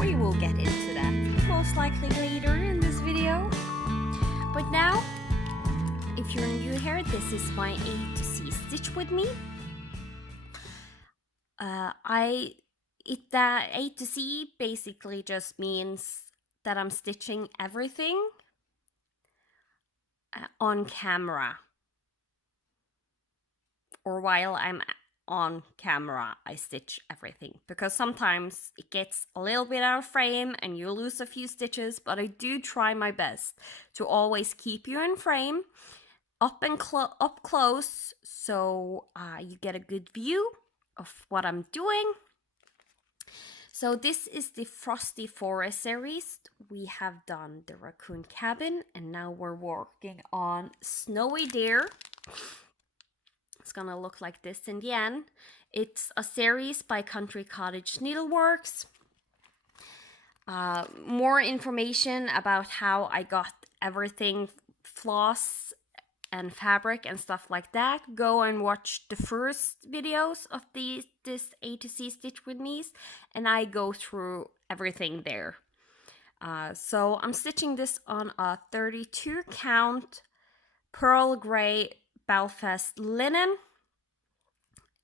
we will get into that most likely later in this video. But now, if you're new here, this is my A to C stitch with me. That A to C basically just means that I'm stitching everything on camera, or while I'm on camera I stitch everything, because sometimes it gets a little bit out of frame and you lose a few stitches, but I do try my best to always keep you in frame, up close, so you get a good view of what I'm doing. So this is the Frosty Forest series. We have done the Racoon Cabin, and now we're working on Snowy Deer. It's gonna look like this in the end. It's a series by Cottage Needleworks. More information about how I got everything, floss and fabric and stuff like that, go and watch the first videos of this A to C stitch with me, and I go through everything there. So I'm stitching this on a 32 count pearl gray Belfast linen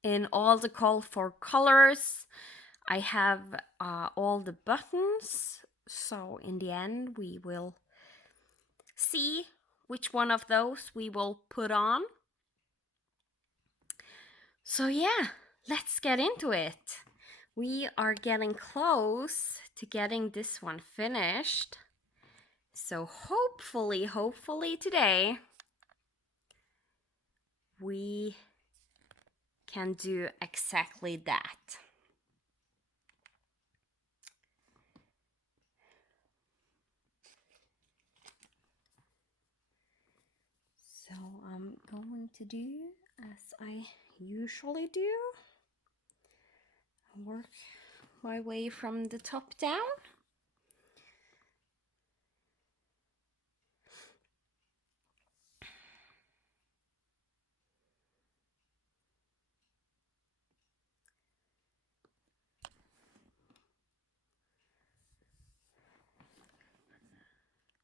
in all the called for colors. I have all the buttons, so in the end we will see which one of those we will put on. So yeah, let's get into it. We are getting close to getting this one finished. So hopefully today we can do exactly that. So I'm going to do as I usually do, work my way from the top down.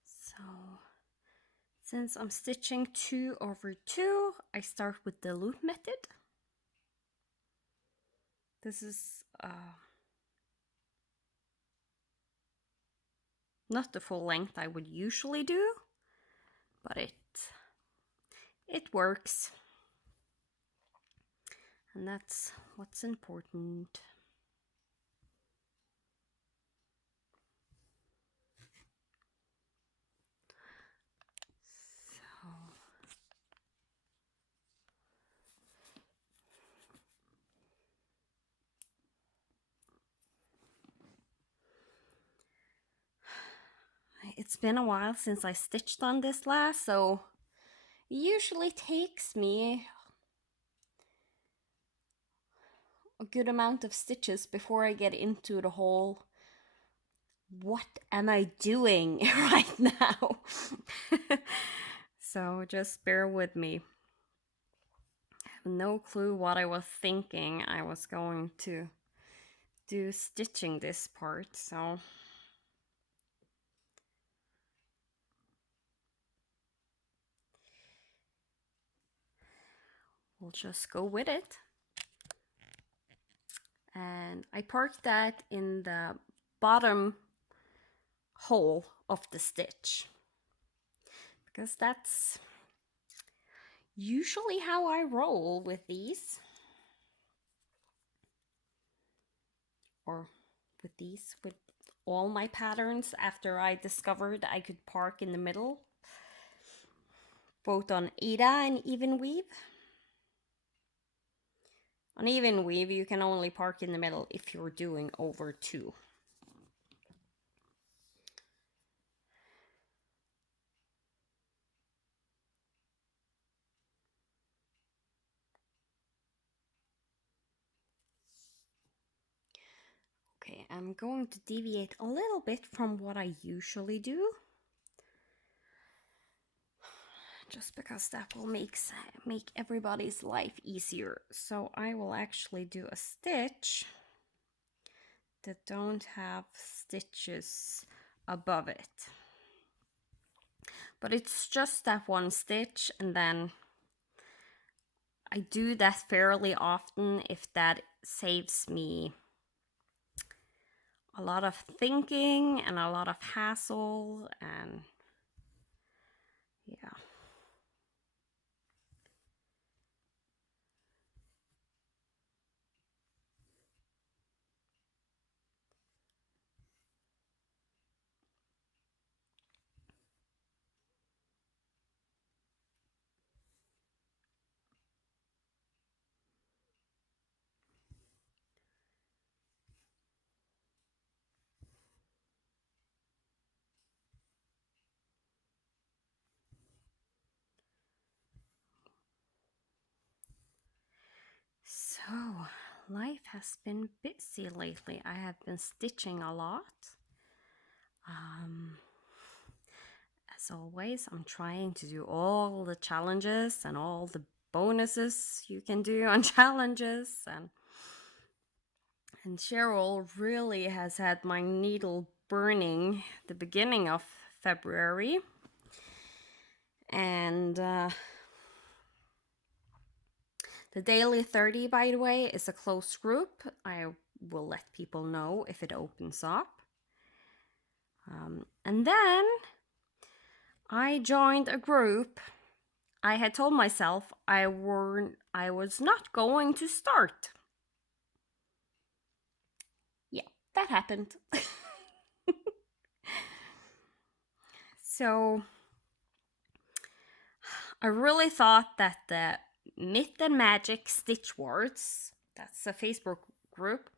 So since I'm stitching 2 over 2, I start with the loop method. This is not the full length I would usually do, but it works, and that's what's important. It's been a while since I stitched on this last, so it usually takes me a good amount of stitches before I get into the whole what am I doing right now. So just bear with me. I have no clue what I was thinking I was going to do stitching this part, so we'll just go with it. And I parked that in the bottom hole of the stitch, because that's usually how I roll with these, or with all my patterns, after I discovered I could park in the middle, both on Ada and even weave. On even weave, you can only park in the middle if you're doing over 2. Okay, I'm going to deviate a little bit from what I usually do, just because that will make everybody's life easier. So I will actually do a stitch that don't have stitches above it. But it's just that one stitch, and then I do that fairly often if that saves me a lot of thinking and a lot of hassle, and yeah. So, life has been busy lately. I have been stitching a lot. As always, I'm trying to do all the challenges and all the bonuses you can do on challenges. And Cheryl really has had my needle burning the beginning of February. And the Daily 30, by the way, is a closed group. I will let people know if it opens up. And then I joined a group. I had told myself I was not going to start. Yeah, that happened. So I really thought that the Myth and Magic Stitch Words, that's a Facebook group,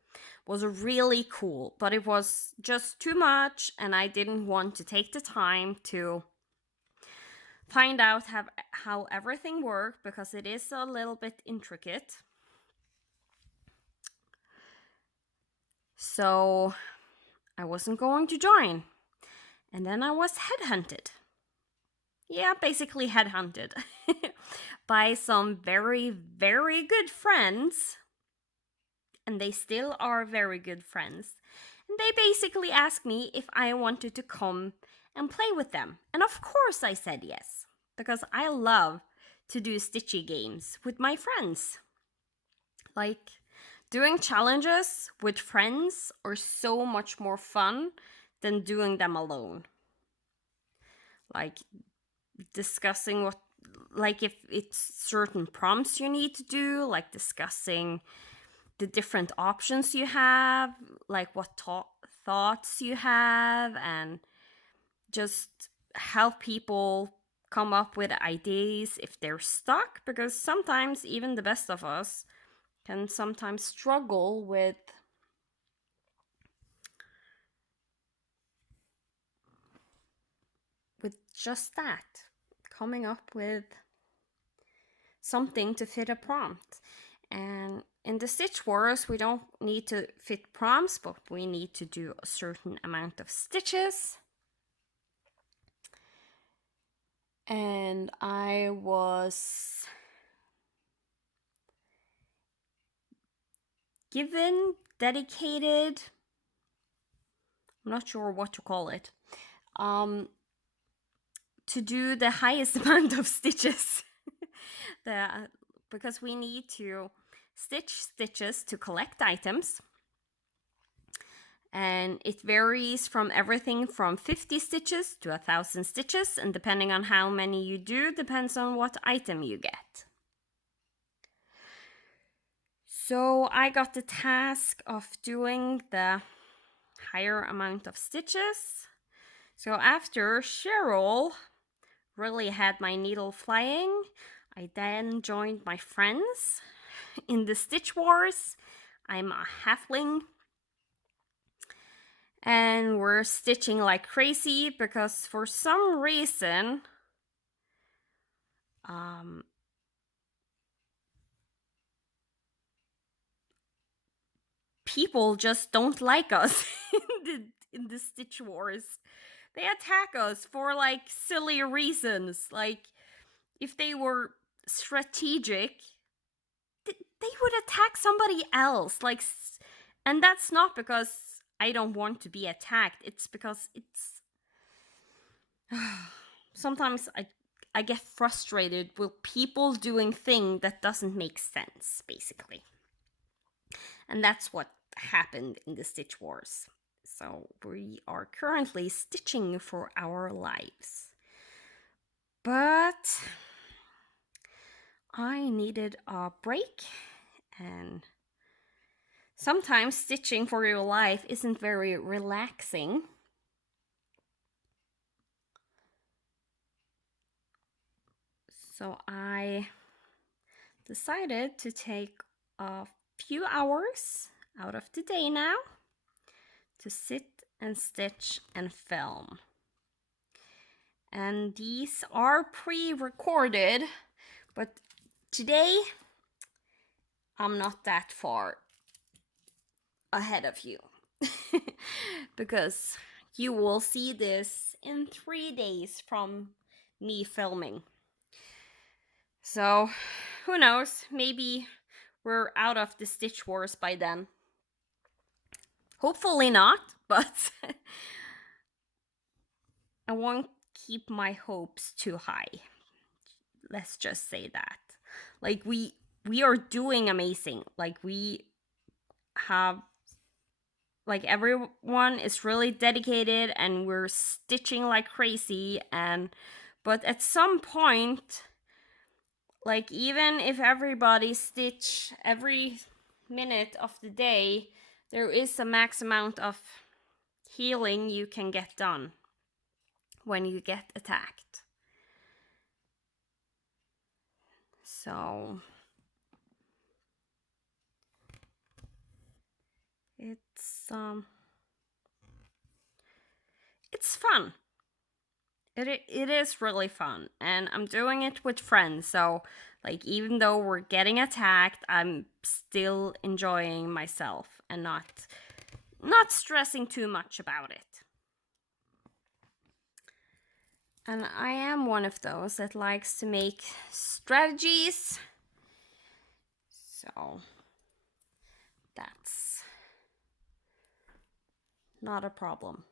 was really cool, but it was just too much, and I didn't want to take the time to find out how everything worked, because it is a little bit intricate. So I wasn't going to join. And then I was headhunted. Yeah, basically headhunted by some very, very good friends. And they still are very good friends. And they basically asked me if I wanted to come and play with them. And of course I said yes, because I love to do stitchy games with my friends. Like, doing challenges with friends are so much more fun than doing them alone. Like, discussing what, like, if it's certain prompts you need to do, like discussing the different options you have, like what thoughts you have, and just help people come up with ideas if they're stuck, because sometimes even the best of us can sometimes struggle with just that, coming up with something to fit a prompt. And in the Stitch Wars, we don't need to fit prompts, but we need to do a certain amount of stitches. And I was given, dedicated, I'm not sure what to call it, to do the highest amount of stitches. Because we need to stitch stitches to collect items. And it varies from everything from 50 stitches to 1,000 stitches, and depending on how many you do, depends on what item you get. So I got the task of doing the higher amount of stitches. So after Cheryl really had my needle flying, I then joined my friends in the Stitch Wars. I'm a halfling, and we're stitching like crazy because for some reason people just don't like us in the Stitch Wars. They attack us for like silly reasons. Like, if they were strategic, they would attack somebody else. Like, and that's not because I don't want to be attacked. It's because it's sometimes I get frustrated with people doing things that doesn't make sense, basically. And that's what happened in the Stitch Wars. So we are currently stitching for our lives. But I needed a break, and sometimes stitching for your life isn't very relaxing. So I decided to take a few hours out of the day now to sit and stitch and film. And these are pre-recorded, but today I'm not that far ahead of you because you will see this in 3 days from me filming. So who knows, maybe we're out of the Stitch Wars by then. Hopefully not, but I won't keep my hopes too high. Let's just say that. Like we are doing amazing. Like we have, like, everyone is really dedicated and we're stitching like crazy, and but at some point, like, even if everybody stitch every minute of the day, there is a max amount of healing you can get done when you get attacked. So it's fun. It is really fun, and I'm doing it with friends. So, like, even though we're getting attacked, I'm still enjoying myself and not stressing too much about it. And I am one of those that likes to make strategies. So that's not a problem.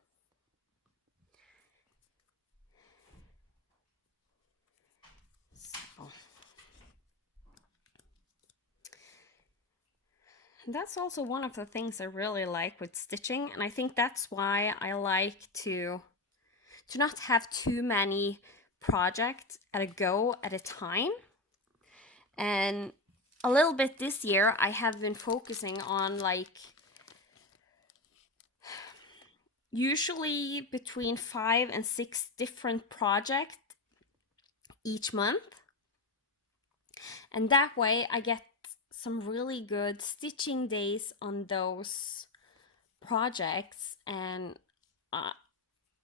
So that's also one of the things I really like with stitching, and I think that's why I like to not have too many projects at a time. And a little bit this year, I have been focusing on, like, usually between 5 and 6 different projects each month. And that way I get some really good stitching days on those projects, and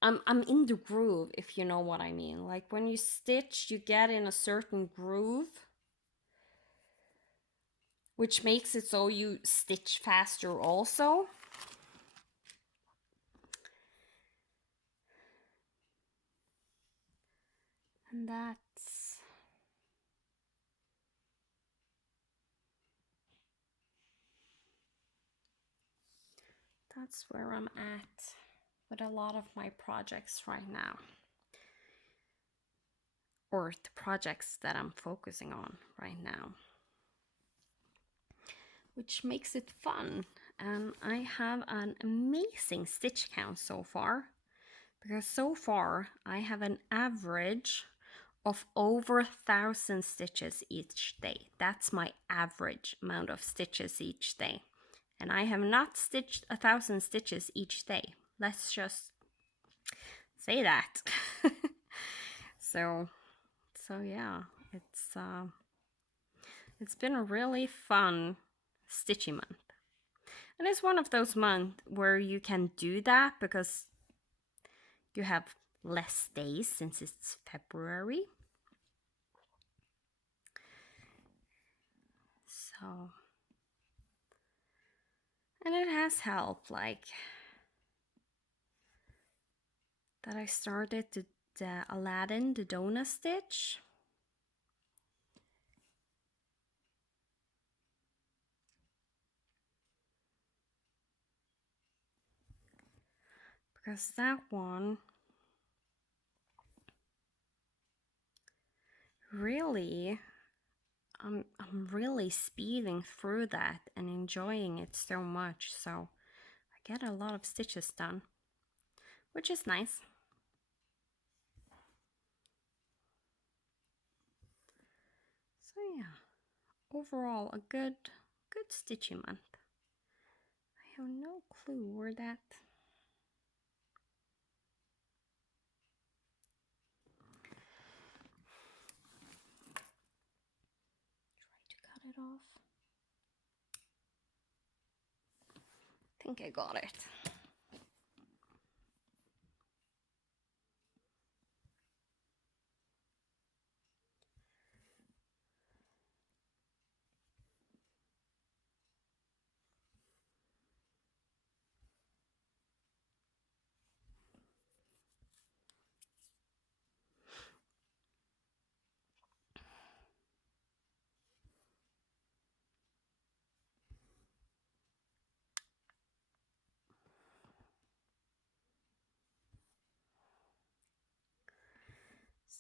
I'm in the groove, if you know what I mean. Like, when you stitch, you get in a certain groove, which makes it so you stitch faster also. And that's where I'm at with a lot of my projects right now, or the projects that I'm focusing on right now, which makes it fun. And I have an amazing stitch count so far, because so far I have an average of over 1,000 stitches each day. That's my average amount of stitches each day. And I have not stitched 1,000 stitches each day. Let's just say that. So yeah, it's been a really fun stitchy month. And it's one of those months where you can do that because you have less days since it's February. So, and it has helped, like, that I started the Aladdin, the donut stitch. because that one really, I'm really speeding through that and enjoying it so much, so I get a lot of stitches done, which is nice. So yeah, overall a good stitching month. I have no clue where that try to cut it off. I think I got it.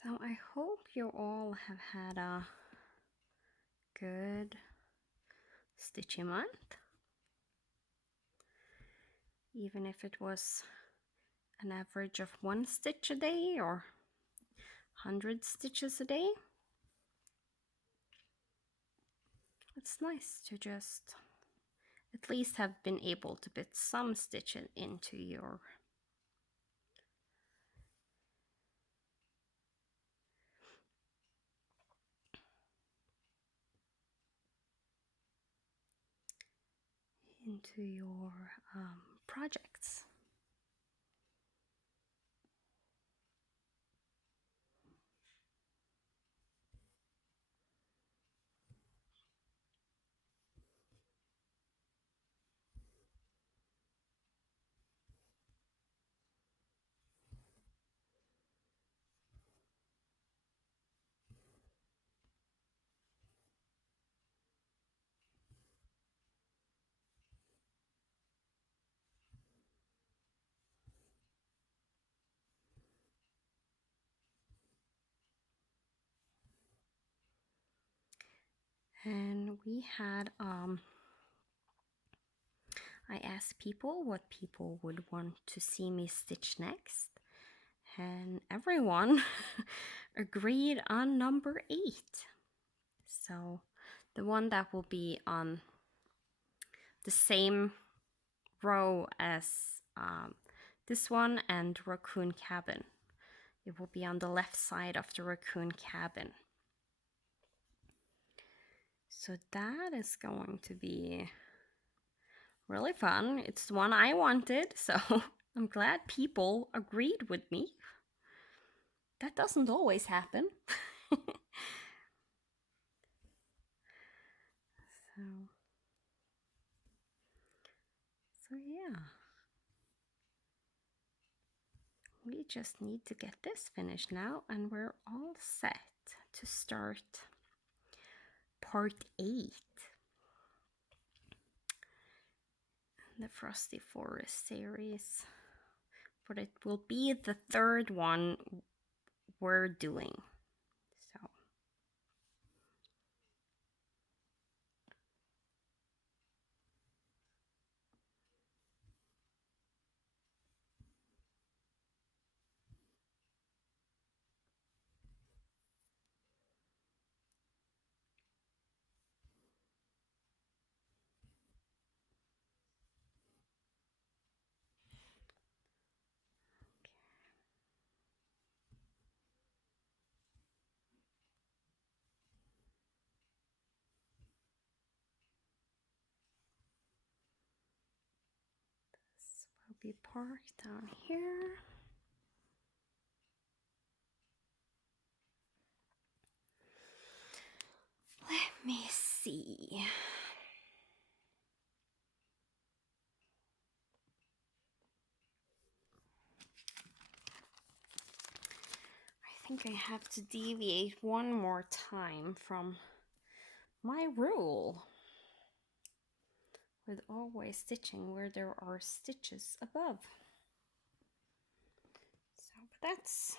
So I hope you all have had a good stitching month, even if it was an average of 1 stitch a day or 100 stitches a day. It's nice to just at least have been able to put some stitches into your projects. And we had I asked people what people would want to see me stitch next, and everyone agreed on number 8. So the one that will be on the same row as this one and Racoon Cabin. It will be on the left side of the Racoon Cabin. So that is going to be really fun. It's the one I wanted, so I'm glad people agreed with me. That doesn't always happen. So yeah. We just need to get this finished now, and we're all set to start part 8. The Frosty Forest series, but it will be the 3rd one we're doing. So this will be parked down here. Let me see. I think I have to deviate one more time from my rule with always stitching where there are stitches above. that's,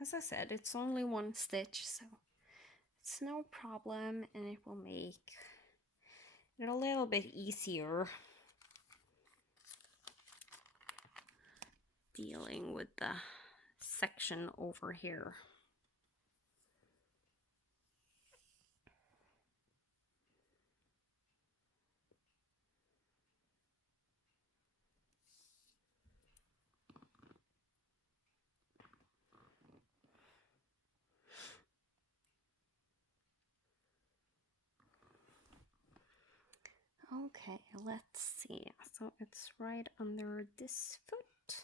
as I said, it's only one stitch, so it's no problem, and it will make it a little bit easier dealing with the section over here. Okay, let's see. So it's right under this foot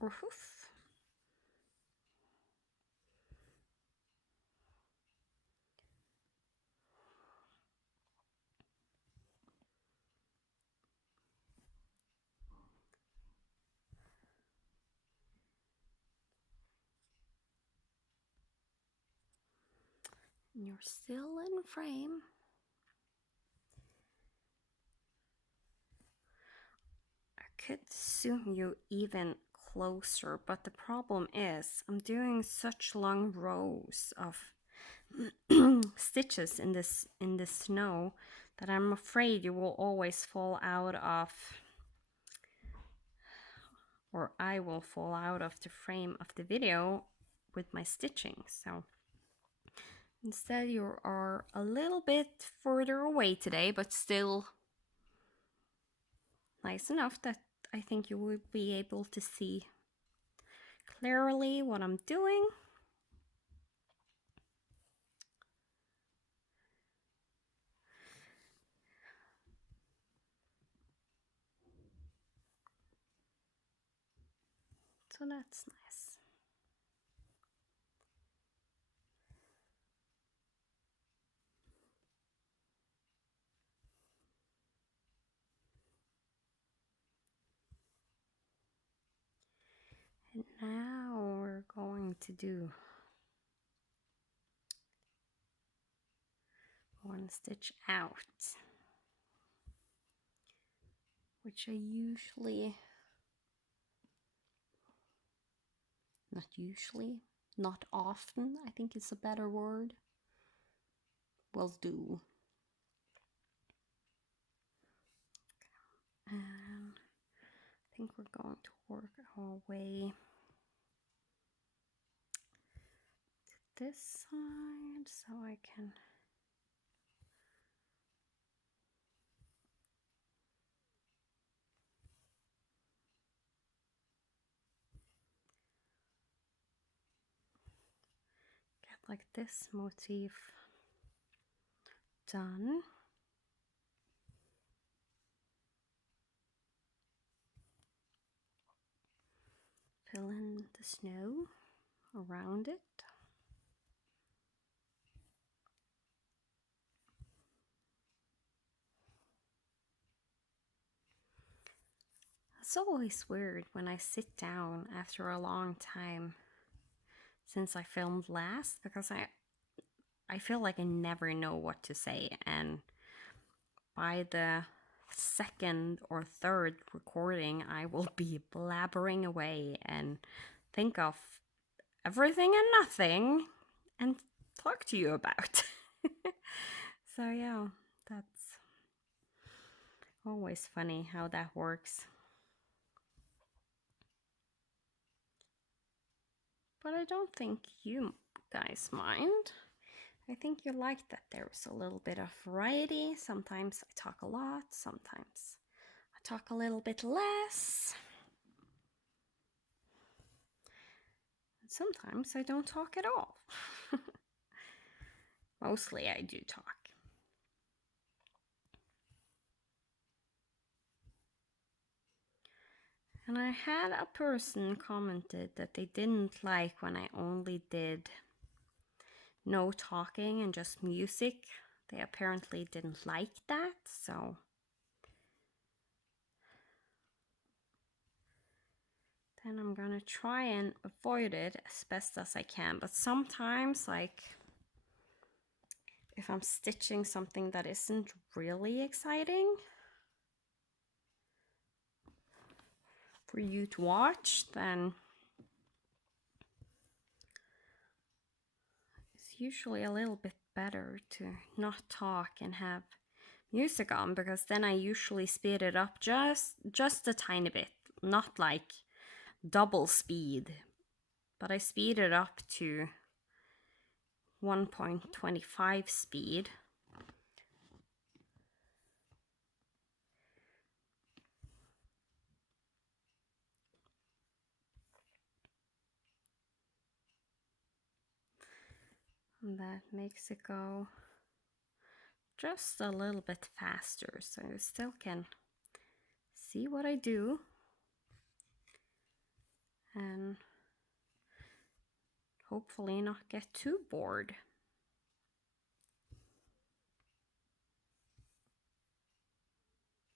or hoof. And you're still in frame. I could zoom you even closer, but the problem is I'm doing such long rows of stitches in the snow that I'm afraid you will always fall out of, or I will fall out of the frame of the video with my stitching. So instead you are a little bit further away today, but still nice enough that I think you will be able to see clearly what I'm doing. So that's nice. And now we're going to do one stitch out, which I usually, not often, I think it's a better word, will do. And I think we're going to work our way to this side so I can get like this motif done. Fill in the snow around it. It's always weird when I sit down after a long time since I filmed last, because I feel like I never know what to say, and by the second or third recording I will be blabbering away and think of everything and nothing and talk to you about. So yeah, that's always funny how that works. But I don't think you guys mind. I think you like that there's a little bit of variety. Sometimes I talk a lot, sometimes I talk a little bit less. And sometimes I don't talk at all. Mostly I do talk. And I had a person commented that they didn't like when I only did no talking and just music. They apparently didn't like that, so then I'm gonna try and avoid it as best as I can. But sometimes, like, if I'm stitching something that isn't really exciting, for you to watch, then it's usually a little bit better to not talk and have music on, because then I usually speed it up just a tiny bit, not like double speed, but I speed it up to 1.25 speed. And that makes it go just a little bit faster, so you still can see what I do and hopefully not get too bored.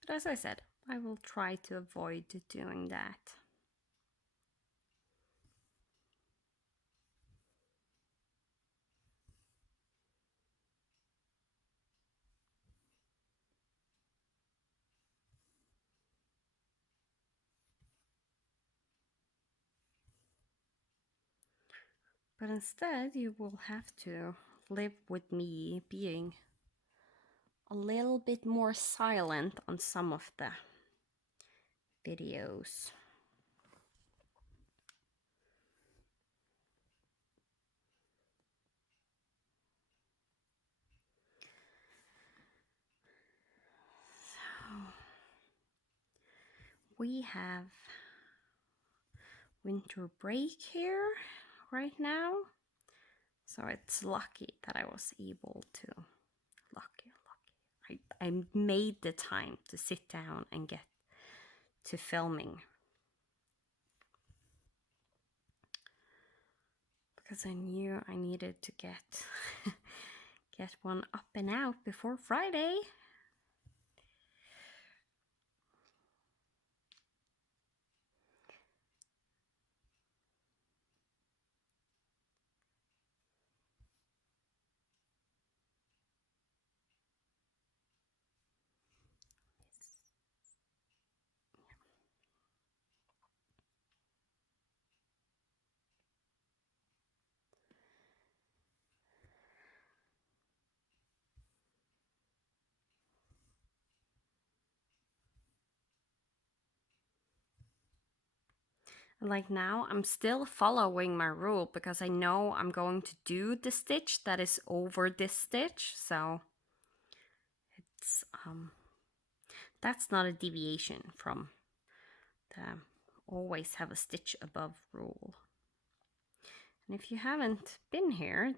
But as I said, I will try to avoid doing that. But instead, you will have to live with me being a little bit more silent on some of the videos. So we have winter break here right now, so it's lucky that I was able to I made the time to sit down and get to filming, because I knew I needed to get get one up and out before Friday. Like now, I'm still following my rule because I know I'm going to do the stitch that is over this stitch, so it's that's not a deviation from the always have a stitch above rule. And if you haven't been here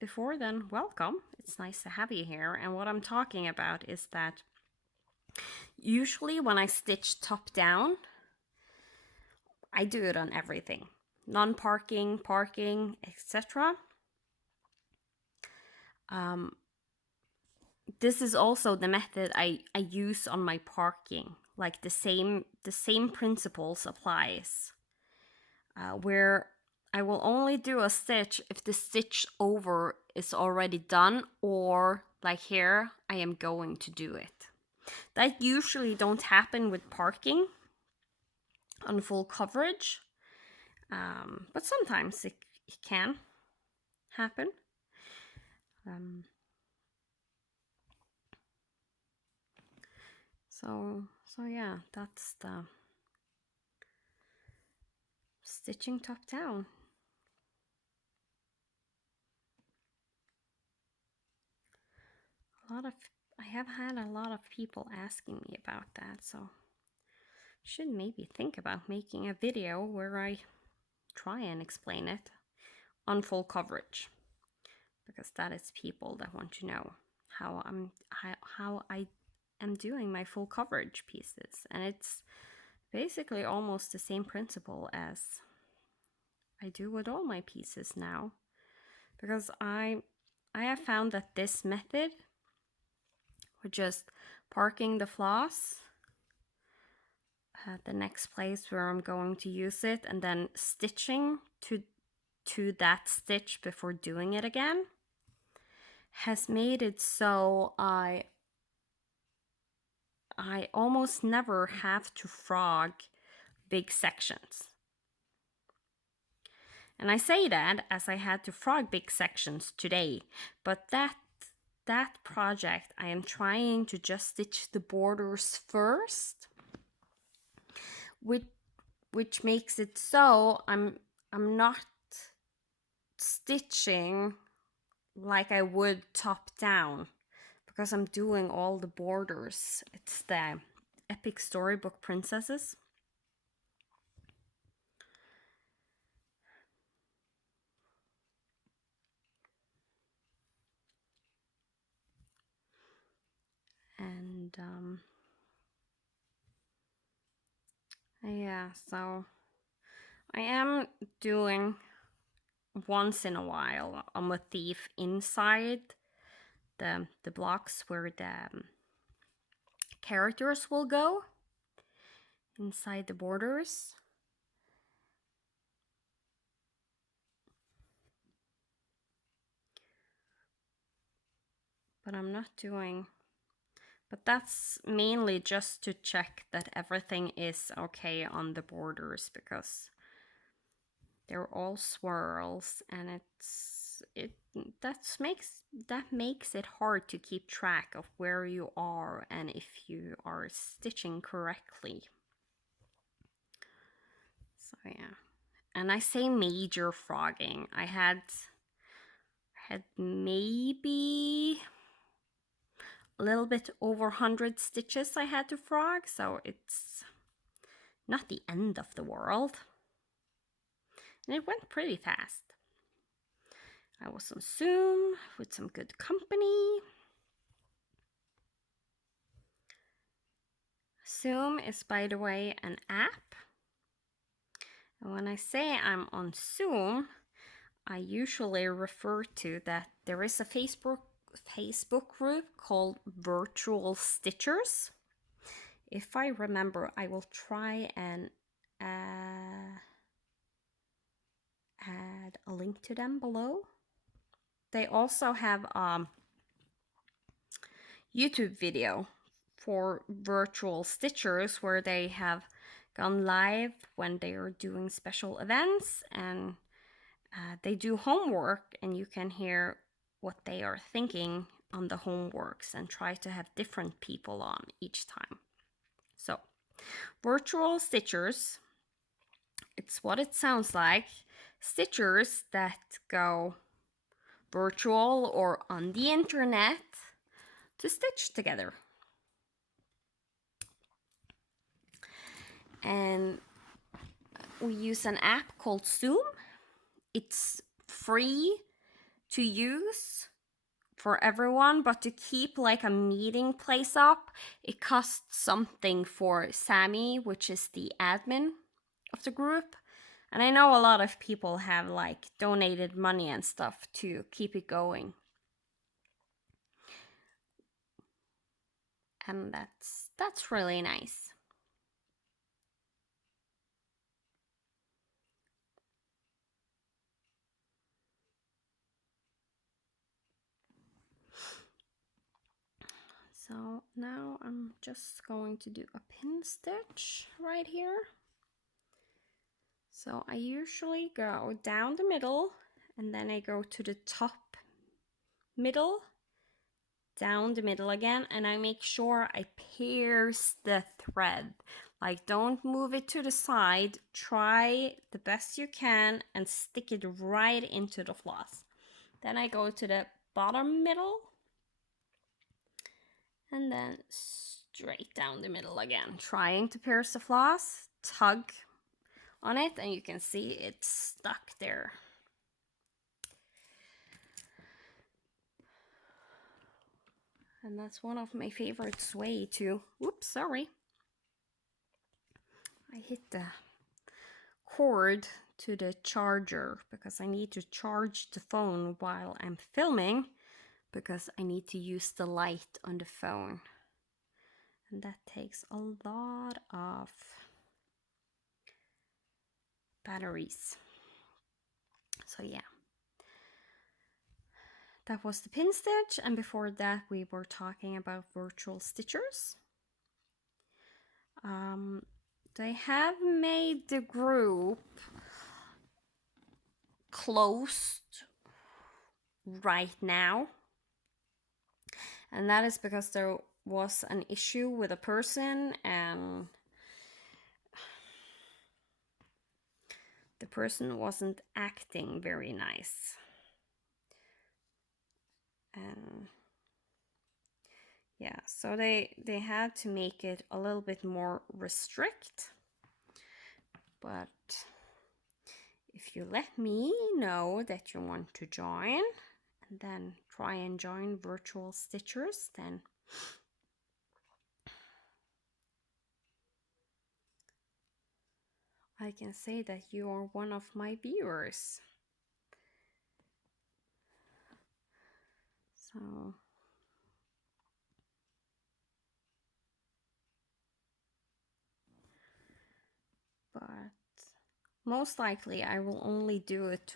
before, then welcome. It's nice to have you here. And what I'm talking about is that usually when I stitch top down, I do it on everything, non-parking, parking, etc. This is also the method I use on my parking. Like the same principles applies, where I will only do a stitch if the stitch over is already done, or like here, I am going to do it. That usually don't happen with parking on full coverage, but sometimes it can happen. So yeah, that's the stitching top down. I have had a lot of people asking me about that, so should maybe think about making a video where I try and explain it on full coverage, because that is people that want to know how I am doing my full coverage pieces, and it's basically almost the same principle as I do with all my pieces now, because I have found that this method, we're just parking the floss at the next place where I'm going to use it, and then stitching to that stitch before doing it again, has made it so I almost never have to frog big sections. And I say that as I had to frog big sections today, but that project I am trying to just stitch the borders first, which makes it so I'm not stitching like I would top down, because I'm doing all the borders. It's the Epic Storybook Princesses. And yeah, so I am doing once in a while a motif inside the blocks where the characters will go inside the borders. But I'm not doing, but that's mainly just to check that everything is okay on the borders, because they're all swirls, and that makes it hard to keep track of where you are and if you are stitching correctly. So yeah. And I say major frogging. I had maybe a little bit over 100 stitches I had to frog, so it's not the end of the world. And it went pretty fast. I was on Zoom with some good company. Zoom is, by the way, an app. And when I say I'm on Zoom, I usually refer to that there is a Facebook group called Virtual Stitchers. If I remember, I will try and add a link to them below. They also have a YouTube video for virtual stitchers where they have gone live when they are doing special events, and they do homework, and you can hear what they are thinking on the homeworks and try to have different people on each time. So, virtual stitchers, it's what it sounds like. Stitchers that go virtual or on the internet to stitch together. And we use an app called Zoom. It's free to use for everyone, but to keep like a meeting place up, it costs something for Sammy, which is the admin of the group. And I know a lot of people have like donated money and stuff to keep it going. And that's really nice. So now I'm just going to do a pin stitch right here. So I usually go down the middle, and then I go to the top middle, down the middle again, and I make sure I pierce the thread. Like, don't move it to the side. Try the best you can and stick it right into the floss. Then I go to the bottom middle, and then straight down the middle again, trying to pierce the floss. Tug on it, and you can see it's stuck there. And that's one of my favorites way to, whoops, sorry. I hit the cord to the charger because I need to charge the phone while I'm filming, because I need to use the light on the phone. And that takes a lot of batteries. So yeah. That was the pin stitch, and before that we were talking about virtual stitchers. they have made the group closed right now, and that is because there was an issue with a person, and the person wasn't acting very nice. And yeah, so they had to make it a little bit more restrict. But if you let me know that you want to join, and then try and join Virtual Stitchers, then I can say that you are one of my viewers. So but most likely I will only do it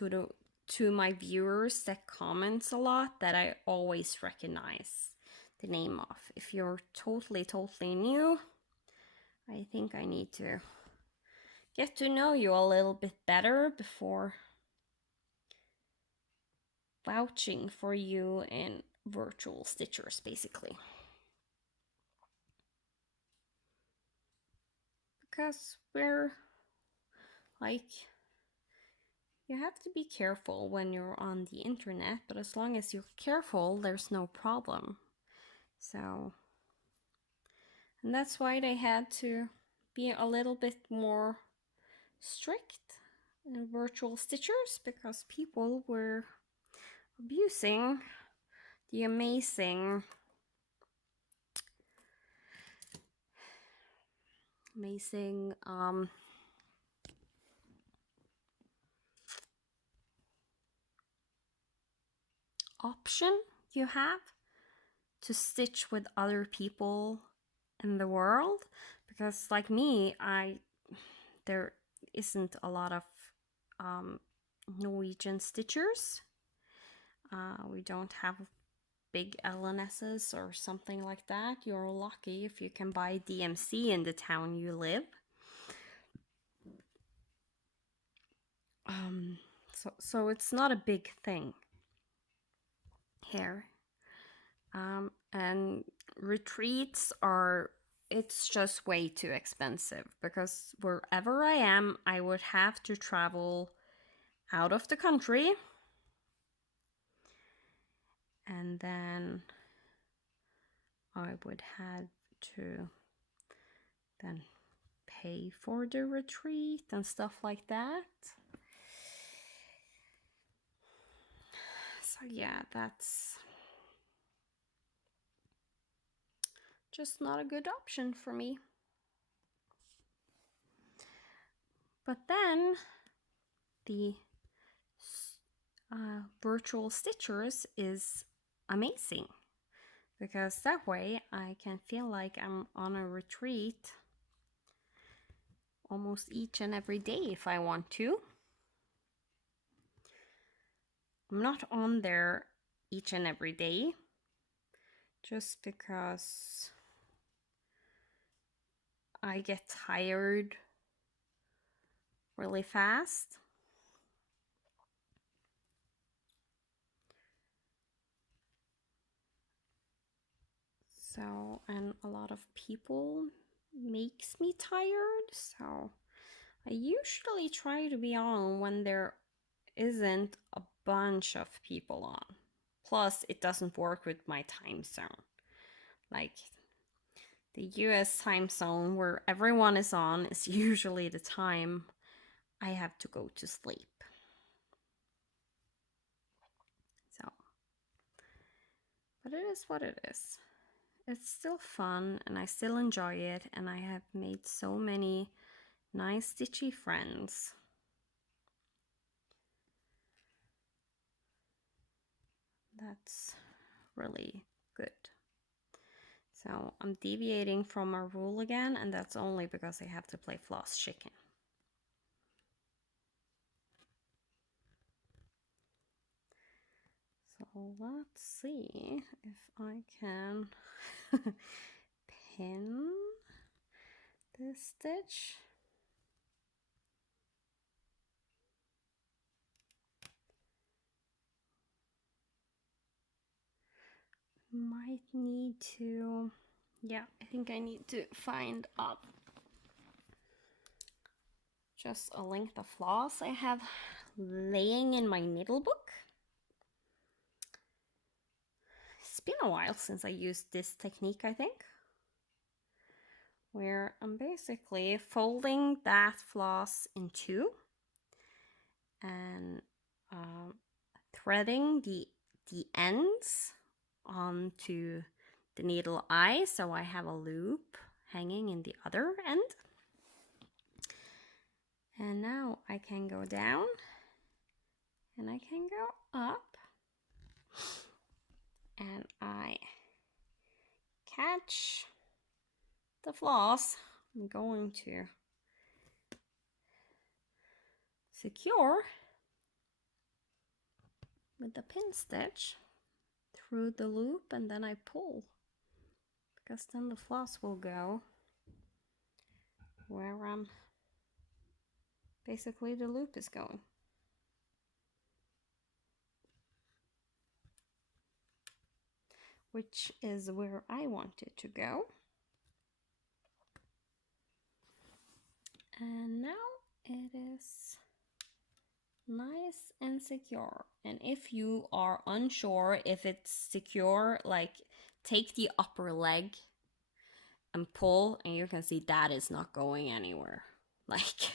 to my viewers that comments a lot, that I always recognize the name of. If you're totally new, I think I need to get to know you a little bit better before vouching for you in Virtual Stitchers, basically. Because we're like, you have to be careful when you're on the internet, but as long as you're careful, there's no problem. So, and that's why they had to be a little bit more strict in Virtual Stitchers, because people were abusing the amazing option you have to stitch with other people in the world. Because like me, there isn't a lot of Norwegian stitchers. We don't have big LNSs or something like that. You're lucky if you can buy DMC in the town you live. So it's not a big thing here. And retreats are, it's just way too expensive, because wherever I am, I would have to travel out of the country, and then I would have to then pay for the retreat and stuff like that. So yeah, that's just not a good option for me. But then the Virtual Stitchers is amazing, because that way I can feel like I'm on a retreat almost each and every day if I want to. I'm not on there each and every day just because I get tired really fast. So, and a lot of people makes me tired, so I usually try to be on when there isn't a bunch of people on. Plus, it doesn't work with my time zone. Like, the US time zone where everyone is on is usually the time I have to go to sleep. So, but it is what it is. It's still fun and I still enjoy it, and I have made so many nice stitchy friends. That's really good. So I'm deviating from our rule again, and that's only because I have to play floss chicken. So let's see if I can pin this stitch. Might need to, yeah, I think I need to find up just a length of floss I have laying in my needle book. It's been a while since I used this technique, I think, where I'm basically folding that floss in two and threading the ends onto the needle eye, so I have a loop hanging in the other end. And now I can go down and I can go up, and I catch the floss. I'm going to secure with the pin stitch through the loop, and then I pull, because then the floss will go where basically the loop is going. Which is where I want it to go. And now it is nice and secure. And if you are unsure if it's secure, like take the upper leg and pull, and you can see that is not going anywhere. Like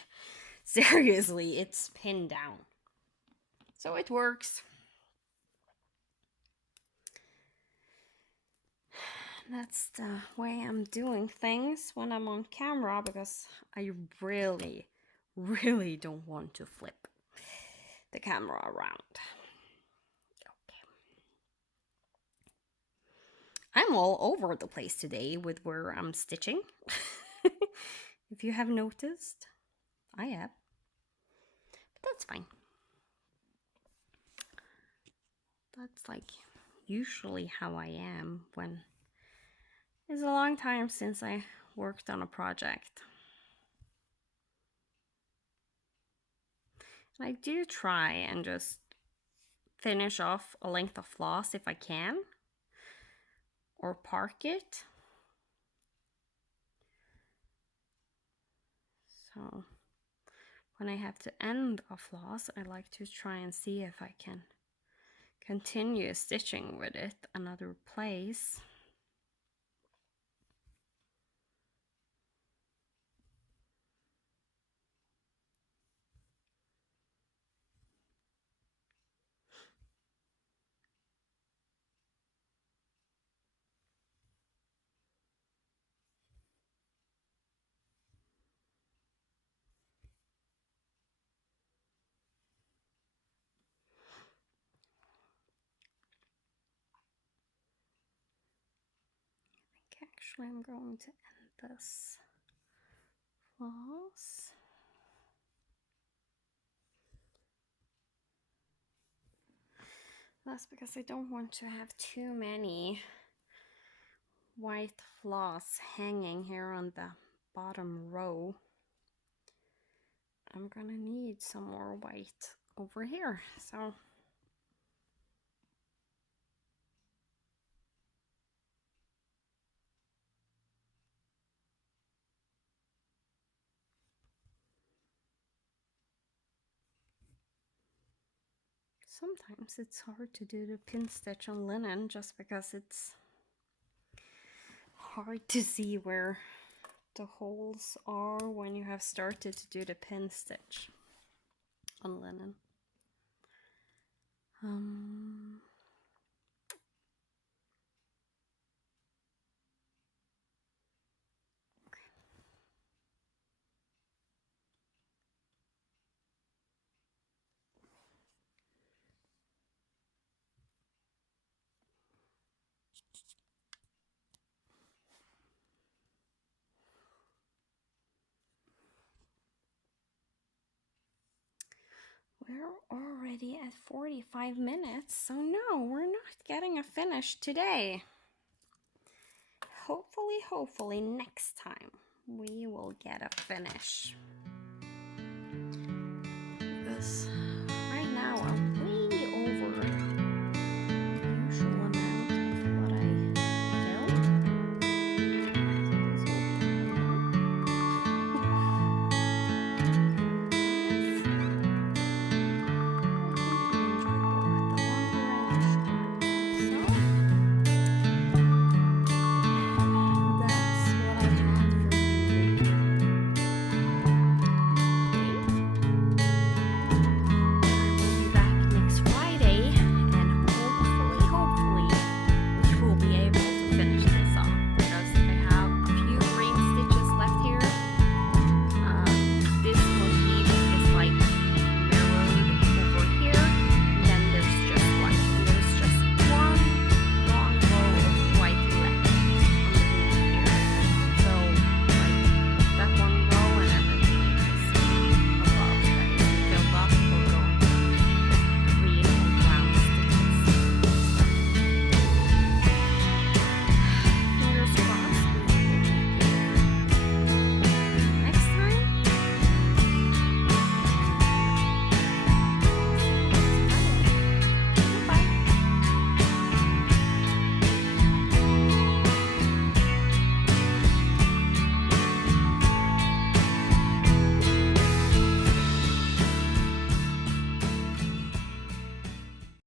seriously, it's pinned down. So it works. That's the way I'm doing things when I'm on camera, because I really don't want to flip the camera around. Okay. I'm all over the place today with where I'm stitching. If you have noticed, I have. But that's fine. That's like usually how I am when it's a long time since I worked on a project. And I do try and just finish off a length of floss if I can, or park it. So when I have to end a floss, I like to try and see if I can continue stitching with it another place. Actually, I'm going to end this floss. That's because I don't want to have too many white floss hanging here on the bottom row. I'm gonna need some more white over here, so sometimes it's hard to do the pin stitch on linen just because it's hard to see where the holes are when you have started to do the pin stitch on linen. We're already at 45 minutes, so no, we're not getting a finish today. Hopefully next time we will get a finish. Because